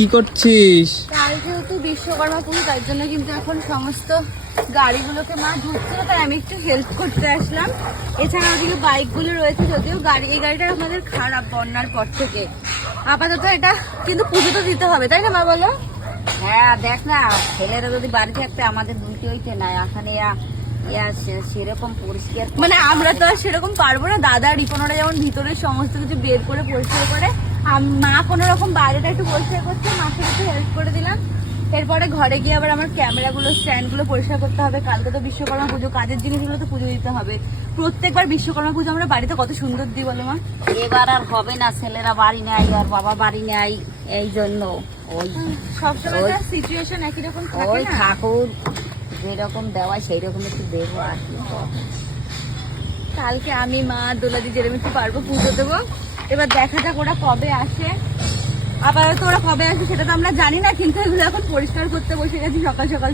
কি করছিস? কাল যেহেতু বিশ্বকর্মা পুজো, তার জন্য কিন্তু এখন সমস্ত গাড়িগুলোকে মা ধুচ্ছে, তাই আমি একটু হেল্প করতে আসলাম। এছাড়া ওদিকে বাইকগুলো রয়েছে, যদিও এই গাড়িটা আমাদের খারাপ বন্যার পর থেকে। আপাতত এটা কিন্তু পুজো তো দিতে হবে, তাই না মা বলো? হ্যাঁ দেখ না, ছেলেরা যদি বাড়ি থাকতে আমাদের দুটি হইতে নাই, এখানে সেরকম পরিষ্কার মানে আমরা তো আর সেরকম পারবো না। দাদা রিপনোরা যেমন ভিতরে সমস্ত কিছু বের করে পরিষ্কার করে, মা কোনো রকম বাইরেটা একটু পরিষ্কার করছে, মাকে একটু হেল্প করে দিলাম। এরপরে ঘরে গিয়ে আবার আমার ক্যামেরাগুলো স্ট্যান্ডগুলো পরিষ্কার করতে হবে। কালকে তো বিশ্বকর্মা পুজো, কাজের জিনিসগুলো তো পুজো দিতে হবে। প্রত্যেকবার বিশ্বকর্মা পুজো আমরা বাড়িতে কত সুন্দর দিই বলো মা। এবার আর হবে না, ছেলেরা বাড়ি নেয় আর বাবা বাড়ি নেয়, এই জন্য ওই সবসময় সিচুয়েশন একই রকম ওই থাকে না। ঠাকুর যেরকম দেওয়ায় সেই রকম একটু দেবো আর কি। কালকে আমি মা দোলাদি যেরকম একটু পারবো পুজো দেবো। এবার দেখা যাক ওরা কবে আসে। আপাতত ওরা কবে আসে সেটা তো আমরা জানি না, কিন্তু এগুলো এখন পরিষ্কার করতে বসে গেছি সকাল সকাল।